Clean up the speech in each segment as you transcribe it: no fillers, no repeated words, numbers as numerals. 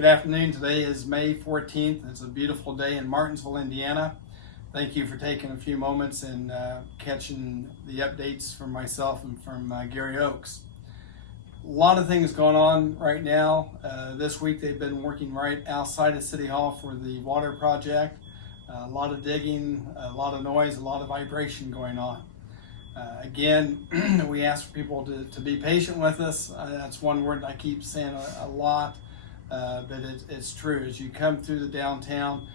Good afternoon. Today is May 14th. It's a beautiful day in Martinsville, Indiana. Thank you for taking a few moments and catching the updates from myself and from Gary Oakes. A lot of things going on right now. This week they've been working right outside of City Hall for the water project. A lot of digging, a lot of noise, a lot of vibration going on. Again, we ask for people to be patient with us. That's one word I keep saying a lot. But it's true. As you come through the downtown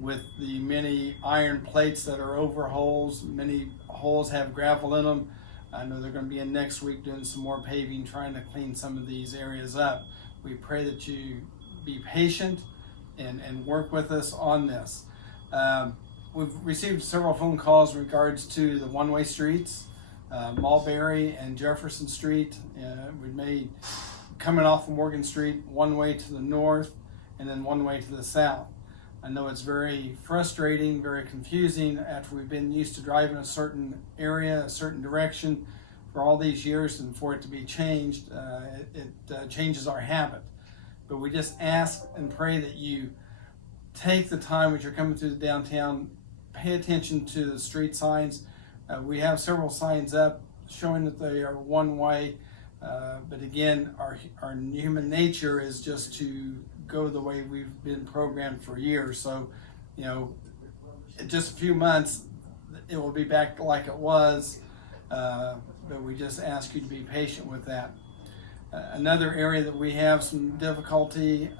with the many iron plates that are over holes, many holes have gravel in them. I know they're going to be in next week doing some more paving, trying to clean some of these areas up. We pray that you be patient and work with us on this. We've received several phone calls in regards to the one-way streets, Mulberry and Jefferson Street. We made coming off of Morgan Street, one way to the north and then one way to the south. I know it's very frustrating, very confusing after we've been used to driving a certain area, a certain direction for all these years, and for it to be changed, it changes our habit. But we just ask and pray that you take the time as you're coming through the downtown, pay attention to the street signs. We have several signs up showing that they are one way. But again, our human nature is just to go the way we've been programmed for years. So, in just a few months, it will be back like it was. But we just ask you to be patient with that. Another area that we have some difficulty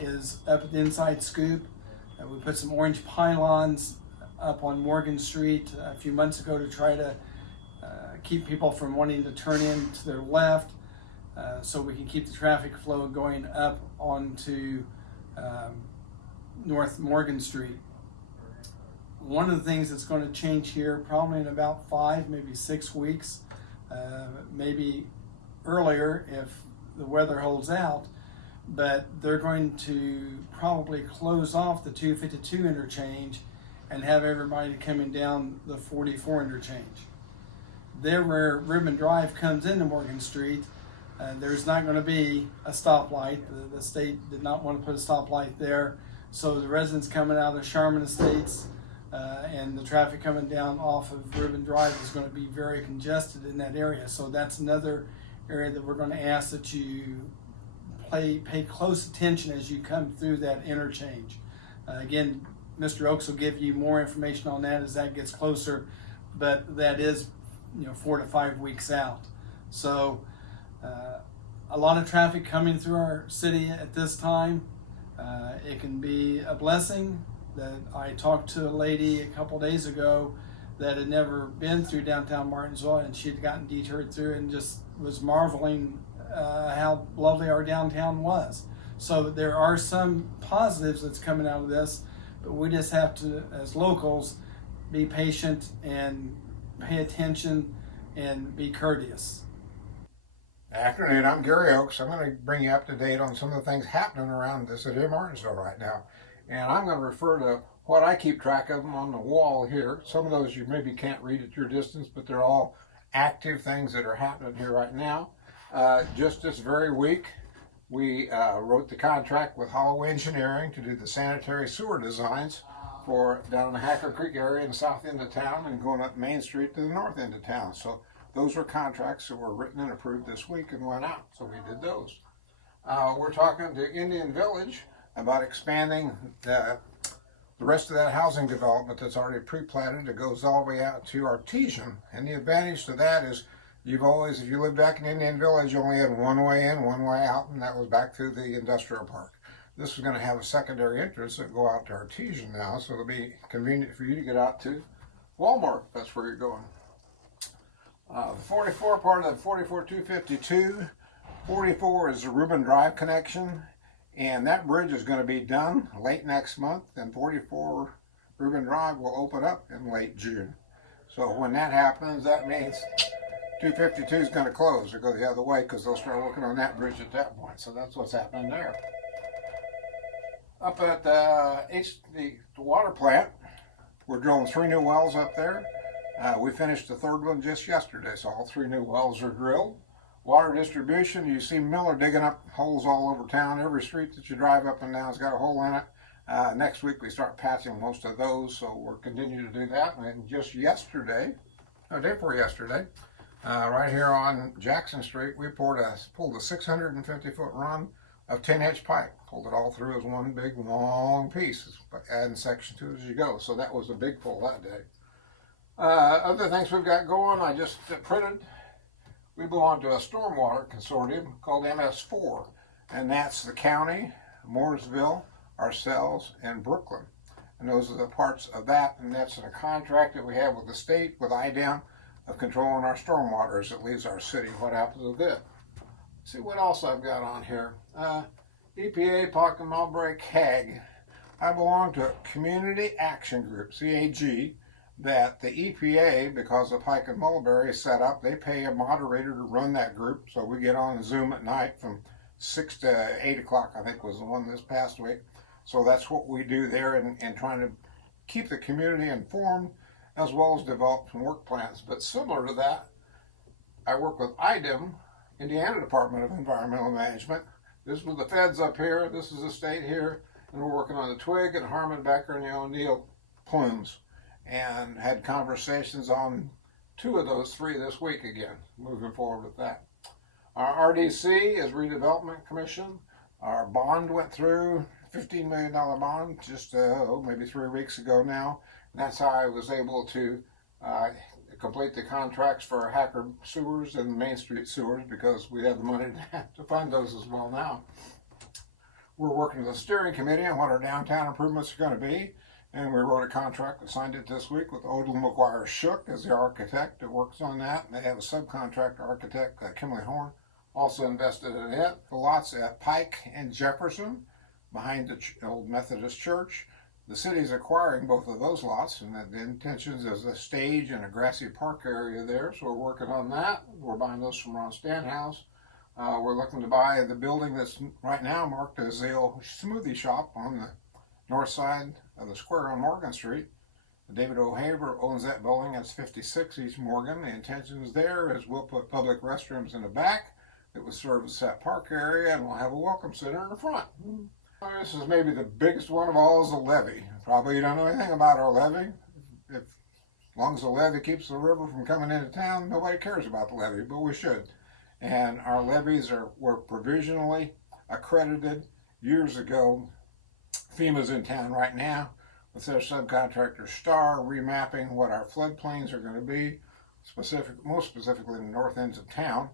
is up at the inside scoop. We put some orange pylons up on Morgan Street a few months ago to try to keep people from wanting to turn in to their left, so we can keep the traffic flow going up onto North Morgan Street. One of the things that's going to change here probably in about 5, maybe 6 weeks, maybe earlier if the weather holds out, but they're going to probably close off the 252 interchange and have everybody coming down the 44 interchange. There where Ribbon Drive comes into Morgan Street, there's not going to be a stoplight. The state did not want to put a stoplight there. So the residents coming out of Sharman Estates and the traffic coming down off of Ribbon Drive is going to be very congested in that area. So that's another area that we're going to ask that you pay close attention as you come through that interchange. Again, Mr. Oakes will give you more information on that as that gets closer, but that is 4 to 5 weeks out. So a lot of traffic coming through our city at this time. It can be a blessing. That I talked to a lady a couple days ago that had never been through downtown Martinsville, and she had gotten detoured through and just was marveling how lovely our downtown was. So there are some positives that's coming out of this, but we just have to, as locals, be patient and pay attention and be courteous. Afternoon, I'm Gary Oakes. I'm going to bring you up to date on some of the things happening around the city of Martinsville right now. And I'm going to refer to what I keep track of them on the wall here. Some of those you maybe can't read at your distance, but they're all active things that are happening here right now. Just this very week, we wrote the contract with Hollow Engineering to do the sanitary sewer designs for down in the Hacker Creek area in the south end of town and going up Main Street to the north end of town. So those were contracts that were written and approved this week and went out. So we did those. We're talking to Indian Village about expanding the rest of that housing development that's already pre-platted. It goes all the way out to Artesian. And the advantage to that is you've always, if you lived back in Indian Village, you only had one way in, one way out, and that was back to the industrial park. This is going to have a secondary entrance that go out to Artesian now, so it'll be convenient for you to get out to Walmart. That's where you're going. The 44 part of the 44-252, 44 is the Ribbon Drive connection, and that bridge is going to be done late next month, and 44 Ribbon Drive will open up in late June. So when that happens, that means 252 is going to close or go the other way because they'll start working on that bridge at that point. So that's what's happening there. Up at the water plant, we're drilling 3 new wells up there. We finished the 3rd one just yesterday, so all 3 new wells are drilled. Water distribution, you see Miller digging up holes all over town. Every street that you drive up and down has got a hole in it. Next week we start patching most of those, so we're continuing to do that. And just yesterday, no, day before yesterday, right here on Jackson Street, we pulled a 650-foot run of 10-inch pipe. Pulled it all through as one big long piece, adding section to it as you go. So that was a big pull that day. Other things we've got going, I just printed. We belong to a stormwater consortium called MS4, and that's the county, Mooresville, ourselves, and Brooklyn. And those are the parts of that, and that's in a contract that we have with the state, with IDEM, of controlling our stormwater as it leaves our city. What happens with it? See what else I've got on here. EPA, Pike and Mulberry, CAG. I belong to a Community Action Group, CAG, that the EPA, because of Pike and Mulberry is set up, they pay a moderator to run that group. So we get on Zoom at night from 6 to 8 o'clock, I think was the one this past week. So that's what we do there, and trying to keep the community informed as well as develop some work plans. But similar to that, I work with IDEM, Indiana Department of Environmental Management. This is with the feds up here, this is the state here, and we're working on the Twig and Harmon, Becker, and the O'Neill plumes. And had conversations on 2 of those 3 this week again, moving forward with that. Our RDC is Redevelopment Commission. Our bond went through, $15 million bond, just maybe 3 weeks ago now. And that's how I was able to complete the contracts for Hacker sewers and Main Street sewers, because we have the money to fund those as well now. We're working with the steering committee on what our downtown improvements are going to be. And we wrote a contract and signed it this week with Odell McGuire Shook as the architect that works on that. And they have a subcontractor architect, Kimley Horn, also invested in it. The lots at Pike and Jefferson, behind the old Methodist church. The city's acquiring both of those lots, and the intentions is a stage and a grassy park area there. So we're working on that. We're buying those from Ron Stanhouse. We're looking to buy the building that's right now marked as the old smoothie shop on the north side of the square on Morgan Street. David O'Haver owns that building. That's 56 East Morgan. The intention is there is we'll put public restrooms in the back that will service that park area, and we'll have a welcome center in the front. This is maybe the biggest one of all, is the levee. Probably you don't know anything about our levee. As long as the levee keeps the river from coming into town, nobody cares about the levee, but we should. And our levees were provisionally accredited years ago. FEMA's in town right now with their subcontractor Star remapping what our floodplains are going to be, most specifically in the north ends of town,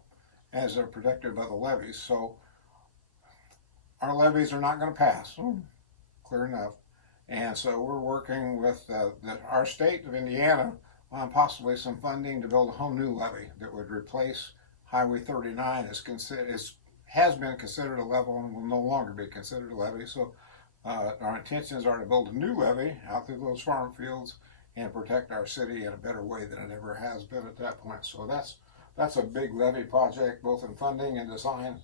as they're protected by the levees. So our levees are not going to pass, clear enough. And so we're working with our state of Indiana on possibly some funding to build a whole new levee that would replace Highway 39. Has been considered a level and will no longer be considered a levee. So our intentions are to build a new levee out through those farm fields and protect our city in a better way than it ever has been at that point. So that's a big levee project, both in funding and design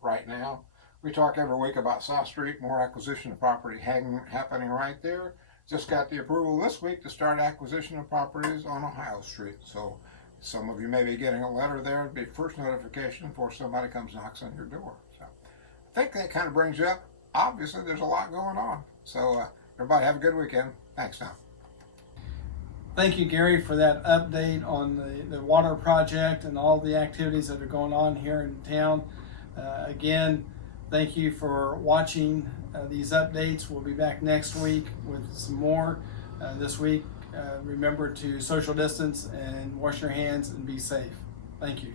right now. We talk every week about South Street, more acquisition of property happening right there. Just got the approval this week to start acquisition of properties on Ohio Street. So some of you may be getting a letter there. It'd be first notification before somebody comes knocks on your door. So I think that kind of brings you up. Obviously, there's a lot going on. So everybody have a good weekend. Thanks now. Thank you, Gary, for that update on the water project and all the activities that are going on here in town. Again, thank you for watching these updates. We'll be back next week with some more. This week, remember to social distance and wash your hands and be safe. Thank you.